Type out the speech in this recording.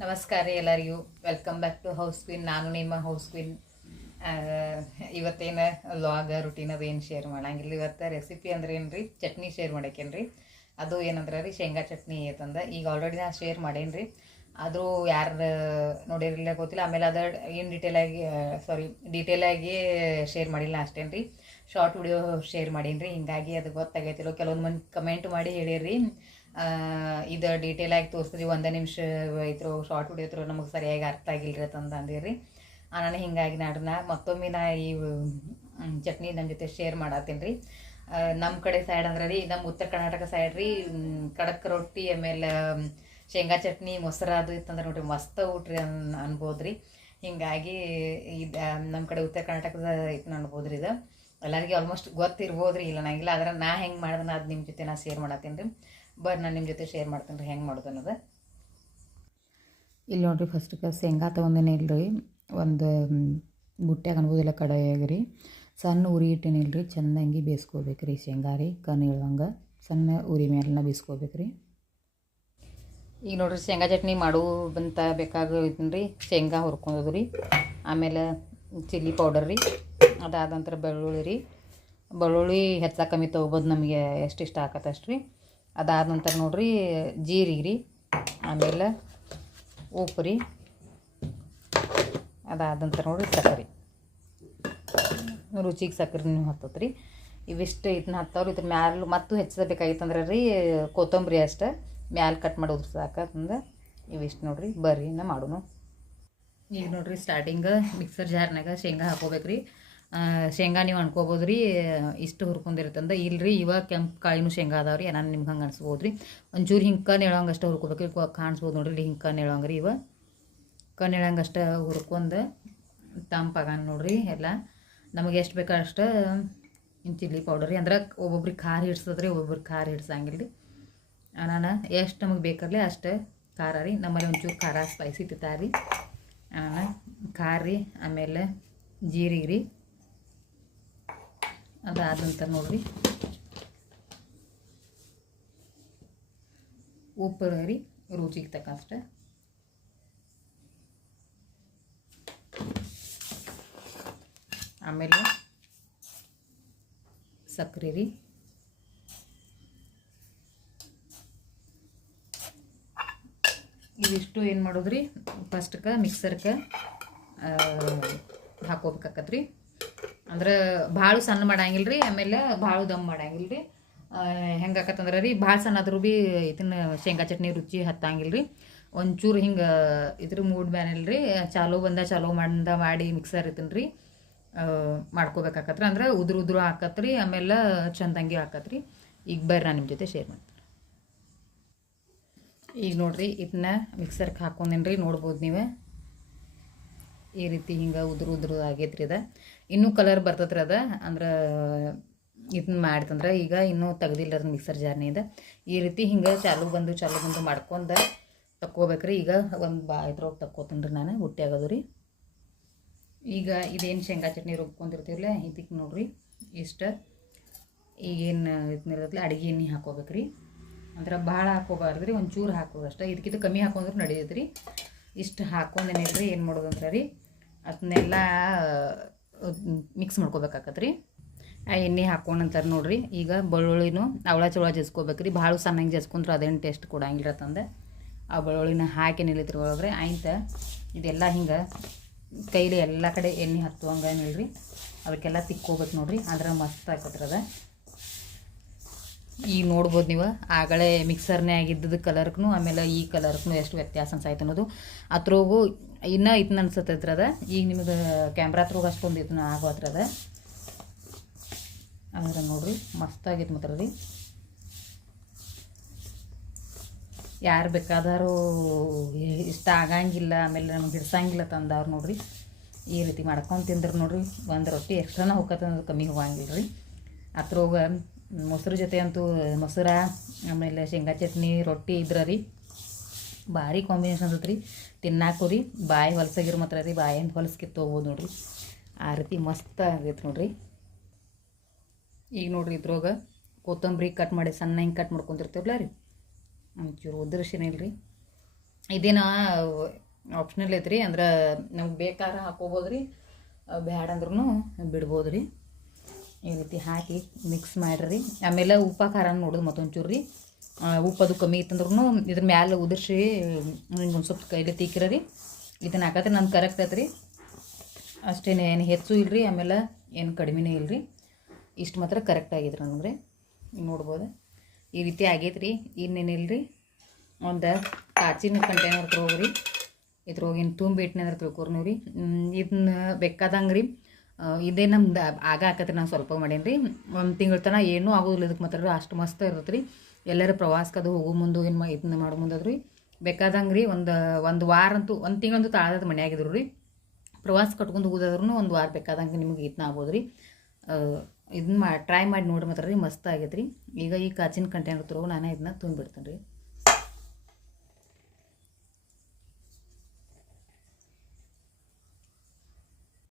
ನಮಸ್ಕಾರ ರೀ ಎಲ್ಲರಿಗೂ. Welcome back to house queen. ನಾನು ನಿಮ್ಮ ಹೌಸ್ ಕ್ವೀನ್. ಇವತ್ತೇನು ಲಾಗ್ ರುಟೀನ್ ಅದು ಏನು ಶೇರ್ ಮಾಡಂಗಿಲ್ಲ. ಇವತ್ತು ರೆಸಿಪಿ ಅಂದ್ರೆ ಏನು ರೀ, ಚಟ್ನಿ ಶೇರ್ ಮಾಡಕ್ಕೇನು ರೀ. ಅದು ಏನಂದ್ರೆ ರೀ, ಶೇಂಗಾ ಚಟ್ನಿ ಐತಂದ. ಈಗ ಆಲ್ರೆಡಿ ನಾನು ಶೇರ್ ಮಾಡೇನಿ ರೀ. ಆದರೂ ಯಾರು ನೋಡಿರಲಿಲ್ಲ ಗೊತ್ತಿಲ್ಲ. ಆಮೇಲೆ ಅದು ಏನು ಡೀಟೇಲಾಗಿ ಶೇರ್ ಮಾಡಿಲ್ಲ ಅಷ್ಟೇನು ರೀ. ಶಾರ್ಟ್ ವಿಡಿಯೋ ಶೇರ್ ಮಾಡೀನಿ ರೀ. ಹಿಂಗಾಗಿ ಅದು ಗೊತ್ತಾಗೈತಿಲ್ಲ. ಕೆಲವೊಂದು ಮಂದಿ ಕಮೆಂಟ್ ಮಾಡಿ ಹೇಳಿರಿ, ಇದು ಡೀಟೇಲಾಗಿ ತೋರಿಸ್ತೀರಿ, ಒಂದೇ ನಿಮಿಷ ಐತ್ರು ಶಾರ್ಟ್ ವಿಡಿಯೋ ಐತ್ರು, ನಮಗೆ ಸರಿಯಾಗಿ ಅರ್ಥ ಆಗಿಲ್ಲ ರೀ ಅಂತ ಅಂದಿರಿ. ನಾನು ಹಿಂಗಾಗಿ ಮತ್ತೊಮ್ಮೆ ಈ ಚಟ್ನಿ ನನ್ನ ಜೊತೆ ಶೇರ್ ಮಾಡತ್ತೀನಿ ರೀ. ನಮ್ಮ ಕಡೆ ಸೈಡ್ ಅಂದ್ರೆ ರೀ, ನಮ್ಮ ಉತ್ತರ ಕರ್ನಾಟಕ ಸೈಡ್ ರೀ, ಕಡಕ್ ರೊಟ್ಟಿ ಆಮೇಲೆ ಶೇಂಗಾ ಚಟ್ನಿ ಮೊಸರು ಅದು ಇತ್ತಂದ್ರೆ ನೋಡ್ರಿ ಮಸ್ತ್ ಊಟ ರೀ ಅನ್ಬೋದು ರೀ. ಹಿಂಗಾಗಿ ಇದು ನಮ್ಮ ಕಡೆ ಉತ್ತರ ಕರ್ನಾಟಕದ ಇತ್ತು ಅನ್ಬೋದು ರೀ. ಇದು ಎಲ್ಲರಿಗೂ ಆಲ್ಮೋಸ್ಟ್ ಗೊತ್ತಿರ್ಬೋದು ರೀ, ಇಲ್ಲ ನಂಗಿಲ್ಲ. ಆದ್ರೆ ನಾ ಹೆಂಗೆ ಮಾಡಿದ್ರೆ ಅದು ನಿಮ್ಮ ಜೊತೆ ನಾ ಶೇರ್ ಮಾಡತ್ತೀನಿ ರೀ. ನಾನು ನಿಮ್ಮ ಜೊತೆ ಶೇರ್ ಮಾಡ್ತೀನಿ ರೀ ಹೆಂಗೆ ಮಾಡೋದು ಅನ್ನೋದು. ಇಲ್ಲಿ ನೋಡಿರಿ, ಫಸ್ಟಿಗೆ ಶೇಂಗಾ ತೊಗೊಂಡೇನೆ ಇಲ್ಲರಿ, ಒಂದು ಬುಟ್ಟ್ಯಾಗ ಅನ್ಬೋದಿಲ್ಲ, ಕಡೆಯಾಗ ರೀ ಸಣ್ಣ ಉರಿ ಇಟ್ಟೇನಿಲ್ಲ ರೀ. ಚೆಂದಂಗೆ ಬೇಯಿಸ್ಕೋಬೇಕು ರೀ ಶೇಂಗಾ ರೀ, ಕಣ್ಣು ಇಳುವಂಗೆ ಸಣ್ಣ ಉರಿ ಮೇಲೆನ ಬೇಯಿಸ್ಕೋಬೇಕು ರೀ. ಈಗ ನೋಡಿರಿ, ಶೇಂಗಾ ಚಟ್ನಿ ಬಂತ ಬೇಕಾಗಿದ್ದೀನಿ ರೀ. ಶೇಂಗಾ ಹುರ್ಕೊಂಡದು ರೀ, ಆಮೇಲೆ ಚಿಲ್ಲಿ ಪೌಡರ್ ರೀ, ಅದಾದ ನಂತರ ಬೆಳ್ಳುಳ್ಳಿ ಹೆಚ್ಚ ಕಮ್ಮಿ ತೊಗೋಬೋದು, ನಮಗೆ ಎಷ್ಟು ಇಷ್ಟ ಆಕತ್ತೆ ಅಷ್ಟು ರೀ. ಅದಾದ ನಂತರ ನೋಡಿರಿ ಜೀರಿಗೆ ರೀ, ಆಮೇಲೆ ಉಪ್ಪು ರೀ, ಅದಾದ ನಂತರ ನೋಡಿರಿ ಸಕ್ಕರೆ, ರುಚಿಗೆ ಸಕ್ಕರೆನೂ ಹತ್ತತ್ತೆ ರೀ. ಇವಿಷ್ಟು ಇದನ್ನ ಹತ್ತವ್ರು. ಇದ್ರ ಮ್ಯಾಲೆ ಮತ್ತು ಹೆಚ್ಚಬೇಕಾಗಿತ್ತಂದ್ರೆ ರೀ ಕೊತ್ತಂಬರಿ ಅಷ್ಟೇ ಮ್ಯಾಲೆ ಕಟ್ ಮಾಡೋದು ಸಾಕಂದ್ರೆ. ಇವಿಷ್ಟು ನೋಡಿರಿ, ಬರ್ರಿ ನಾ ಮಾಡೋನು. ಈಗ ನೋಡಿರಿ, ಸ್ಟಾರ್ಟಿಂಗ್ ಮಿಕ್ಸರ್ ಜಾರ್ನಾಗ ಶೇಂಗಾ ಹಾಕೋಬೇಕು ರೀ. ಶೇಂಗಾ ನೀವು ಅನ್ಕೋಬೋದು ರೀ ಇಷ್ಟು ಹುರ್ಕೊಂಡಿರ್ತಂದ. ಇಲ್ರಿ, ಇವಾಗ ಕೆಂಪು ಕಾಳಿನೂ ಶೇಂಗಾ ಅದಾವೆ ರೀ. ನಾನು ನಿಮ್ಗೆ ಹಂಗೆ ಅನ್ಸ್ಬೋದು ರೀ. ಒಂಚೂರು ಹಿಂಗೆ ನೆಳಂಗೆ ಅಷ್ಟು ಹುರ್ಕೋಬೇಕು ರೀ. ಕಾಣಿಸ್ಬೋದು ನೋಡಿರಿ, ಹಿಂಗೆ ನೆಳಂಗೆ ರೀ. ನೆಳಂಗೆ ಅಷ್ಟು ಹುರ್ಕೊಂಡು ತಂಪಾಗ ನೋಡಿರಿ ಎಲ್ಲ. ನಮಗೆ ಎಷ್ಟು ಬೇಕು ಅಷ್ಟು ಚಿಲ್ಲಿ ಪೌಡರ್ ರೀ. ಅಂದ್ರೆ ಒಬ್ಬೊಬ್ರಿಗೆ ಖಾರ ಹಿಡ್ಸದ್ರಿ, ಒಬ್ಬೊಬ್ರಿಗೆ ಖಾರ ಹಿಡ್ಸಂಗಿಲ್ಲ ರೀ. ನಾನು ಎಷ್ಟು ನಮಗೆ ಬೇಕಲ್ಲೇ ಅಷ್ಟು ಖಾರ ರೀ. ನಮ್ಮಲ್ಲಿ ಒಂಚೂರು ಖಾರ ಸ್ಪೈಸಿ ತಿಂತಾರೆ ರೀ. ಖಾರ ರೀ, ಆಮೇಲೆ ಜೀರಿಗೆ ರೀ, ಅದಾದ ನಂತರ ನೋಡಿರಿ ಉಪ್ಪು ರೀ, ರುಚಿಗೆ ತಕ್ಕಷ್ಟು. ಆಮೇಲೆ ಸಕ್ಕರೆ ರೀ, ಇವಿಷ್ಟು ಏನು ಮಾಡೋದ್ರಿ, ಫಸ್ಟ್ಗೆ ಮಿಕ್ಸರ್ಗೆ ಹಾಕೋಬೇಕಾಕತ್ ರೀ. ಅಂದ್ರೆ ಭಾಳ ಸಣ್ಣ ಮಾಡಂಗಿಲ್ಲ ರೀ, ಆಮೇಲೆ ಭಾಳ ದಮ್ ಮಾಡಂಗಿಲ್ಲ ರೀ. ಹೆಂಗೆ ಆಕತ್ತಂದ್ರೆ ರೀ, ಭಾಳ ಸಣ್ಣ ಆದ್ರೂ ಭೀ ಇದನ್ನು ಶೇಂಗಾ ಚಟ್ನಿ ರುಚಿ ಹತ್ತಂಗಿಲ್ಲ ರೀ. ಒಂಚೂರು ಹಿಂಗೆ ಇದ್ರ ಮೂಡ್ ಬ್ಯಾನಿಲ್ಲ ರೀ. ಚಾಲೂ ಮಾಡಿ ಮಿಕ್ಸರ್ ಇತ್ತನ್ ರೀ ಮಾಡ್ಕೋಬೇಕಾಕತ್ರಿ. ಅಂದ್ರೆ ಉದುರು ಹಾಕತ್ರಿ, ಆಮೇಲೆ ಚಂದಂಗಿ ಹಾಕತ್ರಿ. ಈಗ ಬರ್ರಿ ನಾನು ನಿಮ್ಮ ಜೊತೆ ಶೇರ್ ಮಾಡ್ತೀನಿ. ಈಗ ನೋಡಿರಿ, ಇದನ್ನ ಮಿಕ್ಸರ್ಗೆ ಹಾಕೊಂಡೇನಿ ರೀ. ನೋಡ್ಬೋದು ನೀವು ಈ ರೀತಿ ಹಿಂಗೆ ಉದುರು ಆಗೈತ್ರಿ. ಅದ ಇನ್ನೂ ಕಲರ್ ಬರ್ತದ್ರಿ. ಅದ ಅಂದ್ರೆ ಇದನ್ನ ಮಾಡ್ತಂದ್ರೆ ಈಗ ಇನ್ನೂ ತೆಗ್ದಿಲ್ಲ ಅದನ್ನ ಮಿಕ್ಸರ್ ಜಾರ್ನಿಂದ. ಈ ರೀತಿ ಹಿಂಗೆ ಚಾಲು ಬಂದು ಮಾಡ್ಕೊಂಡು ತಕ್ಕೋಬೇಕ್ರಿ. ಈಗ ಒಂದು ಇದ್ರೊಳಗೆ ತಕ್ಕೋತೀನಿ ರೀ ನಾನು, ಹುಟ್ಟಿ ಆಗೋದು ರೀ. ಈಗ ಇದೇನು ಶೇಂಗಾ ಚಟ್ನಿ ರುಬ್ಕೊಂಡಿರ್ತೀವಲ್ಲ, ಇದಕ್ಕೆ ನೋಡಿರಿ ಇಷ್ಟು ಈಗೇನು ಇದನ್ನಿರತ್ತಲ್ಲ ಅಡುಗೆ ಎಣ್ಣೆ ಹಾಕೋಬೇಕ್ರಿ. ಅಂದ್ರೆ ಭಾಳ ಹಾಕೋಬಾರ್ದು ರೀ, ಒಂಚೂರು ಹಾಕೋದಷ್ಟೇ. ಇದಕ್ಕಿಂತ ಕಮ್ಮಿ ಹಾಕೊಂಡ್ರೆ ನಡೆಯುತ್ತೆ ರೀ. ಇಷ್ಟು ಹಾಕೊಂಡೇನಿಲ್ರಿ, ಏನು ಮಾಡೋದು ಅಂತ ರೀ, ಅದನ್ನೆಲ್ಲ ಮಿಕ್ಸ್ ಮಾಡ್ಕೋಬೇಕಾಕತ್ತೆ ರೀ. ಆ ಎಣ್ಣೆ ಹಾಕೊಂಡಂತಾರೆ ನೋಡಿರಿ. ಈಗ ಬೆಳ್ಳುಳ್ಳಿನೂ ಚೌಳ ಜಸ್ಕೋಬೇಕು ರೀ. ಭಾಳ ಸಣ್ಣಗೆ ಜಸ್ಕೊಂಡ್ರೆ ಅದೇನು ಟೇಸ್ಟ್ ಕೊಡಂಗಿಲ್ಲ ತಂದೆ. ಆ ಬೆಳ್ಳುಳ್ಳಿನ ಹಾಕಿ ನಿಲ್ಲಿತ್ರ ಒಳಗ್ರೆ ಆಯ್ತು. ಇದೆಲ್ಲ ಹಿಂಗೆ ಕೈಲಿ ಎಲ್ಲ ಕಡೆ ಎಣ್ಣೆ ಹತ್ತುವಂಗೆ ಏನಿಲ್ರಿ, ಅದಕ್ಕೆಲ್ಲ ತಿಕ್ಕೋಬೇಕು ನೋಡಿರಿ. ಆದ್ರೆ ಮಸ್ತ್ ಹಾಕತ್ರದ. ಈಗ ನೋಡ್ಬೋದು ನೀವು, ಆಗಲೇ ಮಿಕ್ಸರ್ನೇ ಆಗಿದ್ದದ ಕಲರ್ಗೂ ಆಮೇಲೆ ಈ ಕಲರ್ಗೂ ಎಷ್ಟು ವ್ಯತ್ಯಾಸ ಅನ್ಸಾಯ್ತು ಅನ್ನೋದು. ಅದ್ರಾಗೂ ಇನ್ನೂ ಇದನ್ನ ಅನ್ಸತ್ತೈತ್ರದ. ಈಗ ನಿಮಗೆ ಕ್ಯಾಮ್ರಾ ಹತ್ರಗೆ ಅಷ್ಟೊಂದು ಇದನ್ನ ಆಗೋ ಹತ್ರದ. ಅಂದ್ರೆ ನೋಡಿರಿ ಮಸ್ತಾಗಿತ್ತು ಮಾತ್ರ ರೀ. ಯಾರು ಬೇಕಾದರೂ ಇಷ್ಟ ಆಗಂಗಿಲ್ಲ, ಆಮೇಲೆ ನಮಗೆ ಹಿಡ್ಸಂಗಿಲ್ಲ ತಂದವ್ರು ನೋಡಿರಿ ಈ ರೀತಿ ಮಾಡ್ಕೊಂಡು ತಿಂದ್ರೆ ನೋಡಿರಿ, ಒಂದು ರೊಟ್ಟಿ ಎಕ್ಸ್ಟ್ರಾನ ಹೋಗತ್ತಂದ್ರೆ ಕಮ್ಮಿ ಹೋಗಂಗಿಲ್ಲ ರೀ. ಅದ್ರಾಗ ಮೊಸರು ಜೊತೆ ಅಂತೂ ಮೊಸರು ಆಮೇಲೆ ಶೇಂಗಾ ಚಟ್ನಿ ರೊಟ್ಟಿ ಇದ್ರೆ ರೀ ಭಾರಿ ಕಾಂಬಿನೇಷನ್ ಅನ್ಸತ್ತೆ ರೀ. ತಿನ್ನಾಕು ರೀ ಬಾಯಿ ಹೊಲಸಾಗಿರೋ ಮಾತ್ರ ರೀ, ಬಾಯಿಂದ ಹೊಲಸ್ಕಿತ್ತು ಹೋಗ್ಬೋದು ನೋಡಿರಿ. ಆ ರೀತಿ ಮಸ್ತ್ ಆಗೈತೆ ನೋಡಿರಿ. ಈಗ ನೋಡಿರಿ ಇದ್ರಾಗ ಕೊತ್ತಂಬರಿ ಕಟ್ ಮಾಡಿ ಸಣ್ಣ ಹಿಂಗೆ ಕಟ್ ಮಾಡ್ಕೊಂಡಿರ್ತೀವಲ್ಲ ರೀ, ಒಂಚೂರು ಉದುರಿಸಿನಿಲ್ಲ ರೀ, ಇದೇನ ಆಪ್ಷನಲ್ ಐತ್ರಿ, ಅಂದ್ರೆ ನಮ್ಗೆ ಬೇಕಾದ್ರೆ ಹಾಕೋಬೋದು ರೀ, ಬ್ಯಾಡ ಅಂದ್ರೂ ಬಿಡ್ಬೋದು ರೀ. ಈ ರೀತಿ ಹಾಕಿ ಮಿಕ್ಸ್ ಮಾಡಿರಿ. ಆಮೇಲೆ ಉಪ್ಪ ಖಾರ ನೋಡೋದು ಮತ್ತೊಂಚೂರು ರೀ. ಉಪ್ಪು ಅದು ಕಮ್ಮಿ ಇತ್ತಂದ್ರೂ ಇದ್ರ ಮ್ಯಾಲೆ ಉದುರ್ಸಿ ಹಿಂಗೆ ಒಂದು ಸ್ವಲ್ಪ ಕೈಲಿ ತೀಕಿರಿ. ಇದನ್ನು ಹಾಕತ್ರೆ ನಂದು ಕರೆಕ್ಟ್ ಐತೆ ರೀ, ಅಷ್ಟೇನು ಏನು ಹೆಚ್ಚು ಇಲ್ಲರಿ, ಆಮೇಲೆ ಏನು ಕಡಿಮೆನೇ ಇಲ್ಲರಿ, ಇಷ್ಟು ಮಾತ್ರ ಕರೆಕ್ಟ್ ಆಗಿದ್ರಿ ನನಗೆ. ನೋಡ್ಬೋದು ಈ ರೀತಿ ಆಗೈತೆ ರೀ. ಇನ್ನೇನಿಲ್ಲ ರೀ, ಒಂದು ಕಾಚಿನ ಕಂಟೈನರ್ ತೊಗೋರಿ, ಇದ್ರೊಳಗಿನ ತುಂಬಿಟ್ನೆ ಅಂದ್ರೆ ತಿಳ್ಕೊರಿ ನೀವು ರೀ. ಇದನ್ನ ಬೇಕಾದಂಗೆ ರೀ, ಇದೇ ನಮ್ದು ಆಗ ಹಾಕತ್ರಿ. ನಾನು ಸ್ವಲ್ಪ ಮಾಡೇನಿ ರೀ, ಒಂದು ತಿಂಗಳ ತನಕ ಏನೂ ಆಗೋದಿಲ್ಲ ಇದಕ್ಕೆ ಮಾತ್ರ. ಅಷ್ಟು ಮಸ್ತ್ ಇರುತ್ತೆ ರೀ. ಎಲ್ಲರೂ ಪ್ರವಾಸಕ್ಕೆ ಅದು ಹೋಗೋ ಮುಂದೆ ಏನು ಇದನ್ನ ಮಾಡೋ ಮುಂದಾದ್ರಿ ಬೇಕಾದಂಗೆ ರೀ. ಒಂದು ವಾರ ಅಂತೂ, ಒಂದು ತಿಂಗಳಂತೂ ತಾಳದ ಮನೆಯಾಗಿದ್ರು ರೀ. ಪ್ರವಾಸ ಕಟ್ಕೊಂಡು ಹೋಗೋದಾದ್ರೂ ಒಂದು ವಾರ ಬೇಕಾದಂಗೆ ನಿಮಗೆ ಇದನ್ನ ಆಗ್ಬೋದು ರೀ. ಇದನ್ನ ಟ್ರೈ ಮಾಡಿ ನೋಡಿ ಮಾತ್ರ ರೀ, ಮಸ್ತ್ ಆಗೈತೆ ರೀ. ಈಗ ಈ ಕಾಚಿನ ಕಂಟೈನರ್ ತೊಗೊಂಡು ನಾನು ಇದನ್ನ ತುಂಬಿಡ್ತೇನೆ ರೀ.